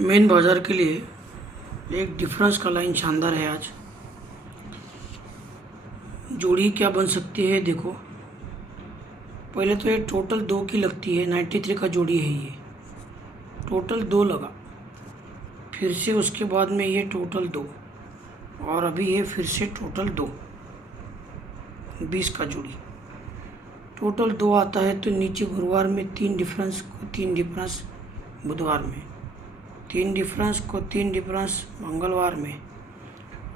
Main बाज़ार के लिए एक डिफरेंस का लाइन शानदार है। आज जोड़ी क्या बन सकती है देखो। पहले तो ये टोटल 2 की लगती है, 93 का जोड़ी है ये, टोटल 2 लगा। फिर से उसके बाद में ये टोटल 2 और अभी ये फिर से टोटल 2, 20 का जोड़ी टोटल 2 आता है। तो नीचे गुरुवार में 3 डिफरेंस को 3 डिफरेंस, बुधवार में 3 डिफरेंस को 3 डिफरेंस, मंगलवार में,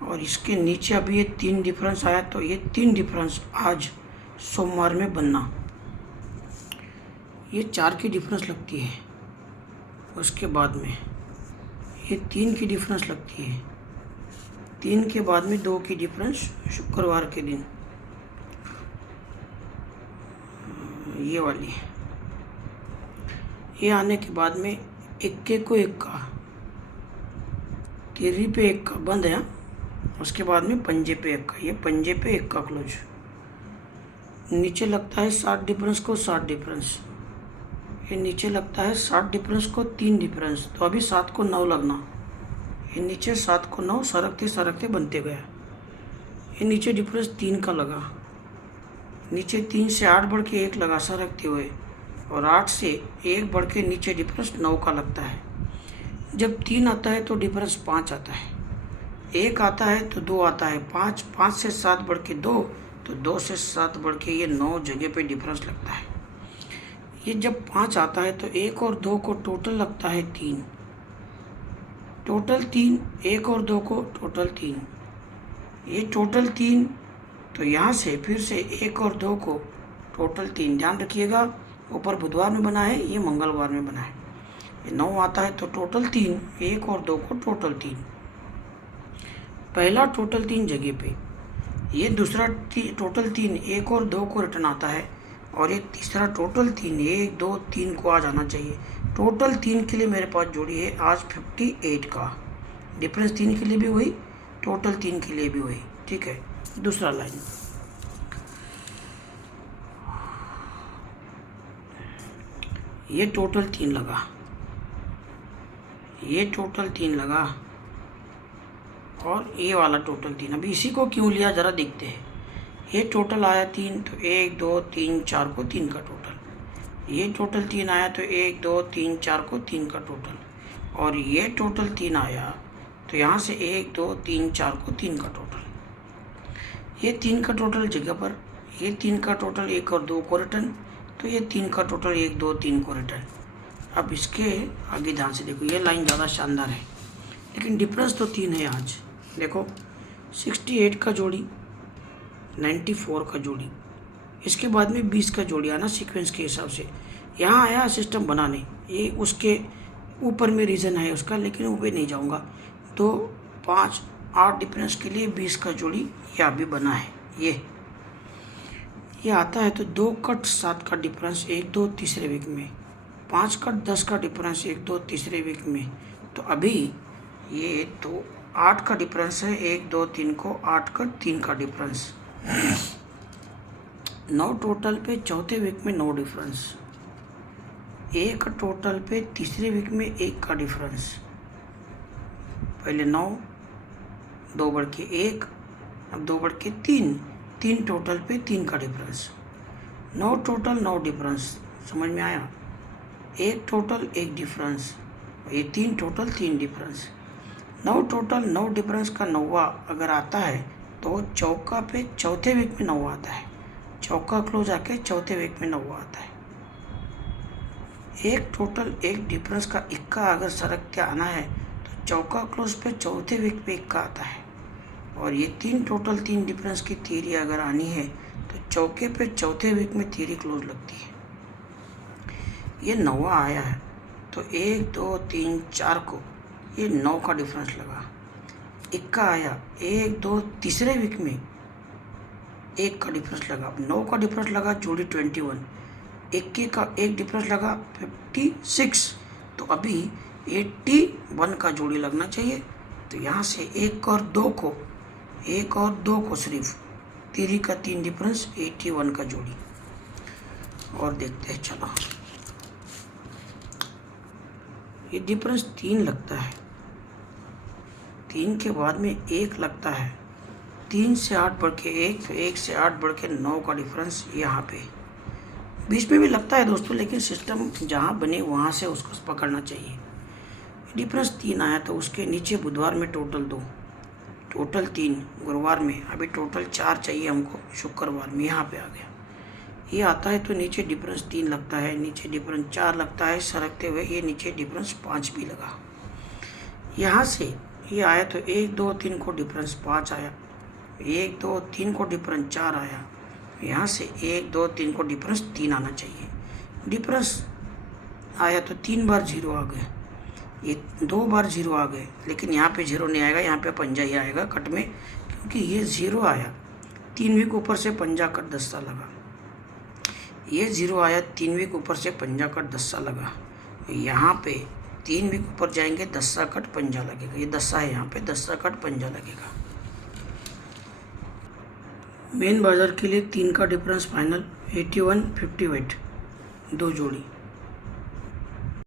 और इसके नीचे अभी ये 3 डिफरेंस आया। तो ये 3 डिफरेंस आज सोमवार में बनना, ये 4 की डिफरेंस लगती है। उसके बाद में ये 3 की डिफरेंस लगती है, 3 के बाद में 2 की डिफरेंस शुक्रवार के दिन, ये वाली। ये आने के बाद में इक्के को 1 का, तिरी पे 1 का बंद है। उसके बाद में पंजे पे 1 का, ये पंजे पे 1 का क्लोज। नीचे लगता है 60 डिफरेंस को 60 डिफरेंस, ये नीचे लगता है 60 डिफरेंस को 3 डिफरेंस। तो अभी 7 को 9 लगना, ये नीचे 7 को 9 सरकते सरकते बनते गया। ये नीचे डिफरेंस 3 का लगा, नीचे 3 से 8 बढ़ के 1 लगा सरकते हुए, और 8 से 1 बढ़ के नीचे डिफरेंस 9 का लगता है। जब 3 आता है तो डिफरेंस 5 आता है, 1 आता है तो 2 आता है, 5 से 7 बढ़ के 2, तो 2 से 7 बढ़ के ये 9 जगह पे डिफरेंस लगता है। ये जब 5 आता है तो 1 और 2 को टोटल लगता है 3, टोटल 3, 1 और 2 को टोटल 3, ये टोटल 3। तो यहाँ से फिर से 1 और 2 को टोटल 3, ध्यान रखिएगा ऊपर बुधवार में बना है, ये मंगलवार में बना है। ये 9 आता है तो टोटल 3, 1 और 2 को टोटल 3, पहला टोटल 3 जगह पे, ये दूसरा टोटल 3, 1 और 2 को रिटर्न आता है, और ये तीसरा टोटल 3, 1 2 3 को आ जाना चाहिए। टोटल 3 के लिए मेरे पास जोड़ी है आज 58 का, डिफरेंस 3 के लिए भी वही, टोटल 3 के लिए भी वही। ठीक है, दूसरा लाइन, ये टोटल 3 लगा, ये टोटल 3 लगा, और ये वाला टोटल 3। अभी इसी को क्यों लिया ज़रा देखते हैं। ये टोटल आया 3, तो 1 2 3 4 को 3 का टोटल, ये टोटल 3 आया तो 1 2 3 4 को 3 का टोटल, और ये टोटल 3 आया तो यहाँ से 1 2 3 4 को 3 का टोटल। ये 3 का टोटल जगह पर, ये 3 का टोटल 1 और 2 को रिटर्न, तो ये 3 का टोटल 1 2 3 को रिटर्न। अब इसके आगे ध्यान से देखो, ये लाइन ज़्यादा शानदार है, लेकिन डिफरेंस तो 3 है आज। देखो 68 का जोड़ी, 94 का जोड़ी, इसके बाद में 20 का जोड़ी आना सीक्वेंस के हिसाब से। यहाँ आया सिस्टम बनाने, ये उसके ऊपर में रीज़न है उसका, लेकिन ऊपर नहीं जाऊँगा। तो 5 8 डिफरेंस के लिए 20 का जोड़ी यह भी बना है। ये आता है तो 2 कट 7 का डिफरेंस 1 2 तीसरे वीक में, 5 कट 10 का डिफरेंस 1 2 तीसरे वीक में। तो अभी ये तो 8 का डिफरेंस है, 1 2 3 को 8 कट 3 का डिफरेंस, 9 टोटल पे चौथे वीक में 9 डिफरेंस, 1 टोटल पे तीसरे वीक में 1 का डिफरेंस। पहले 9, 2 बढ़ के 1, अब 2 बढ़ के 3, 3 टोटल पे 3 का डिफरेंस, 9 टोटल 9 डिफरेंस। समझ में आया? 1 टोटल 1 डिफरेंस, ये 3 टोटल 3 डिफरेंस। 9 टोटल 9 डिफरेंस का 9वां अगर आता है तो चौका पे चौथे वीक में 9 आता है, चौका क्लोज आके चौथे वीक में 9 आता है। 1 टोटल 1 डिफरेंस का इक्का अगर सरक के आना है तो चौका क्लोज पे चौथे वीक पे इक्का आता है, और ये 3 टोटल 3 डिफरेंस की थियरी अगर आनी है तो चौके पे चौथे वीक में थियरी क्लोज लगती है। ये 9वां आया है तो 1 2 3 4 को ये 9 का डिफरेंस लगा, इक्का आया 1 2 तीसरे वीक में 1 का डिफरेंस लगा, 9 का डिफरेंस लगा जोड़ी 21, 21 का 1 डिफरेंस लगा 56। तो अभी 81 का जोड़ी लगना चाहिए। तो यहाँ से 1 और 2 को, 1 और 2 को सिर्फ 3 का 3 डिफरेंस 81 का जोड़ी। और देखते हैं, चलो ये डिफरेंस 3 लगता है, 3 के बाद में 1 लगता है, 3 से 8 बढ़ के 1, फिर 1 से 8 बढ़ के 9 का डिफरेंस यहाँ पे बीच में भी लगता है दोस्तों, लेकिन सिस्टम जहाँ बने वहाँ से उसको पकड़ना चाहिए। डिफरेंस 3 आया तो उसके नीचे बुधवार में टोटल 2, टोटल 3, गुरुवार में अभी टोटल 4 चाहिए हमको, शुक्रवार में यहाँ पे आ गया। ये आता है तो नीचे डिफरेंस 3 लगता है, नीचे डिफरेंस 4 लगता है, सरकते हुए ये नीचे डिफरेंस 5 भी लगा। यहाँ से ये आया तो 1 2 3 को डिफरेंस 5 आया, 1 2 3 को डिफरेंस 4 आया, यहाँ से 1 2 3 को डिफरेंस 3 आना चाहिए। डिफरेंस आया तो 3 बार 0 आ गए, ये 2 बार 0 आ गए, लेकिन यहाँ पे 0 नहीं आएगा, यहाँ पे पंजा ही आएगा कट में, क्योंकि ये 0 आया, 3 वीक ऊपर से पंजा कट दस्ता लगा। ये 0 आया, 3 वीक ऊपर से पंजा कट दस्ता लगा, यहाँ पे 3 वीक ऊपर जाएंगे दस्ता कट पंजा लगेगा, ये दस्ता है, यहाँ पे दस्ता कट पंजा लगेगा। मेन बाजार के लिए 3 का डिफरेंस फाइनल 81 58, 2 जोड़ी।